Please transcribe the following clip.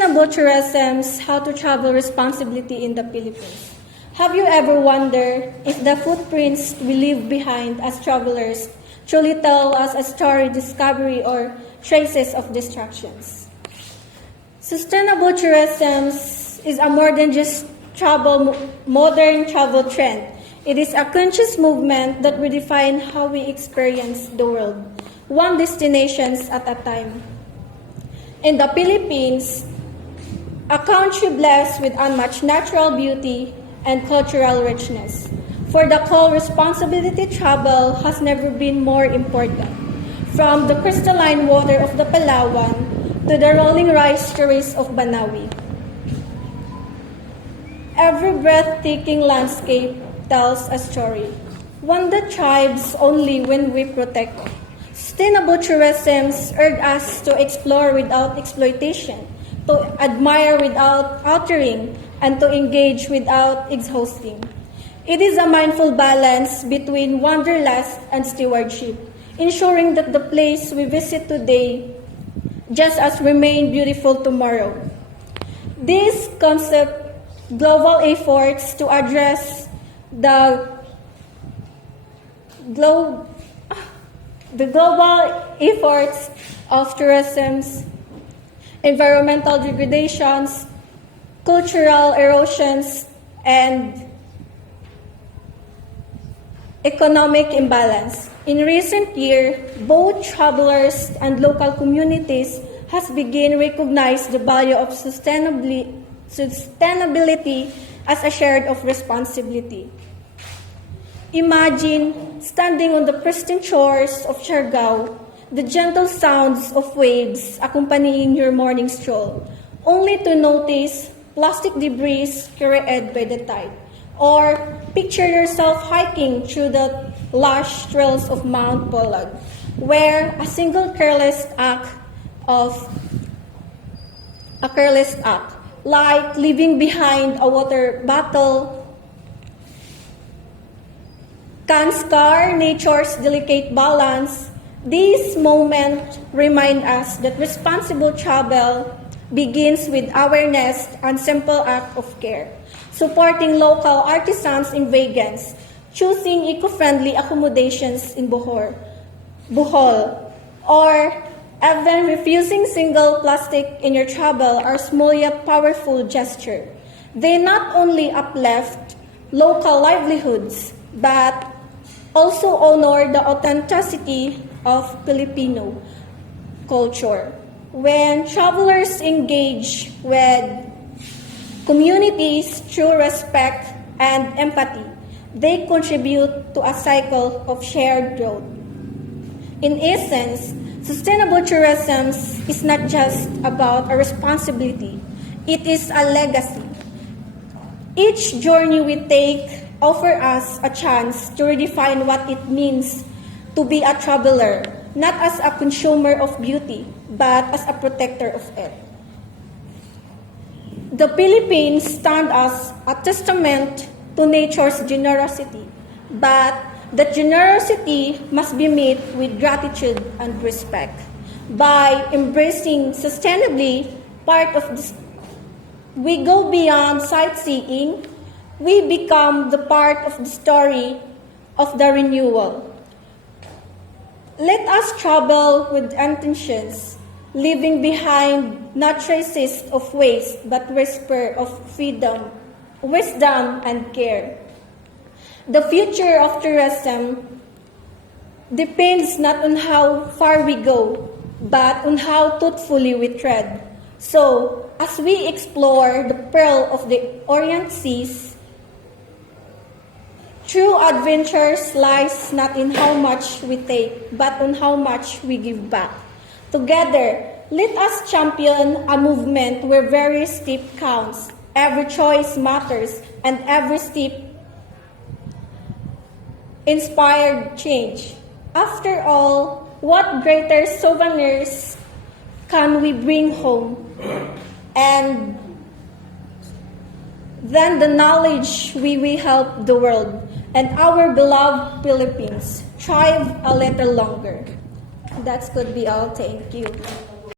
Sustainable tourism's how to travel responsibility in the Philippines. Have you ever wondered if the footprints we leave behind as travelers truly tell us a story, discovery, or traces of destructions? Sustainable tourism is a more than just modern travel trend. It is a conscious movement that redefines how we experience the world, one destination at a time. In the Philippines, a country blessed with unmatched natural beauty and cultural richness, for the call responsibility travel has never been more important. From the crystalline water of the Palawan to the rolling rice terrace of Banawi. Every breathtaking landscape tells a story, one that thrives only when we protect it. Sustainable tourism urges us to explore without exploitation, to admire without altering, and to engage without exhausting. It is a mindful balance between wanderlust and stewardship, ensuring that the place we visit today just as remain beautiful tomorrow. This concept global efforts to address the global efforts of tourism's environmental degradations, cultural erosions, and economic imbalance. In recent years, both travelers and local communities has begun recognize the value of sustainability as a shared of responsibility. Imagine standing on the pristine shores of Siargao, the gentle sounds of waves accompanying your morning stroll, only to notice plastic debris carried by the tide. Or picture yourself hiking through the lush trails of Mount Pulag, where a single careless act, like leaving behind a water bottle, can scar nature's delicate balance. These moments remind us that responsible travel begins with awareness and simple act of care, supporting local artisans and vegans, choosing eco-friendly accommodations in Bohol, or even refusing single plastic in your travel are small yet powerful gesture. They not only uplift local livelihoods, but also honor the authenticity of Filipino culture. When travelers engage with communities through respect and empathy, they contribute to a cycle of shared growth. In essence, sustainable tourism is not just about a responsibility, it is a legacy. Each journey we take offers us a chance to redefine what it means to be a traveler, not as a consumer of beauty, but as a protector of it. The Philippines stand as a testament to nature's generosity, but that generosity must be met with gratitude and respect. By embracing sustainably part of this, we go beyond sightseeing, we become the part of the story of the renewal. Let us travel with intentions, leaving behind not traces of waste, but whisper of freedom, wisdom, and care. The future of tourism depends not on how far we go, but on how thoughtfully we tread. So, as we explore the pearl of the Orient Seas, true adventures lies not in how much we take, but on how much we give back. Together, let us champion a movement where every step counts, every choice matters, and every step inspired change. After all, what greater souvenirs can we bring home? And then the knowledge we will help the world and our beloved Philippines thrive a little longer. That could be all. Thank you.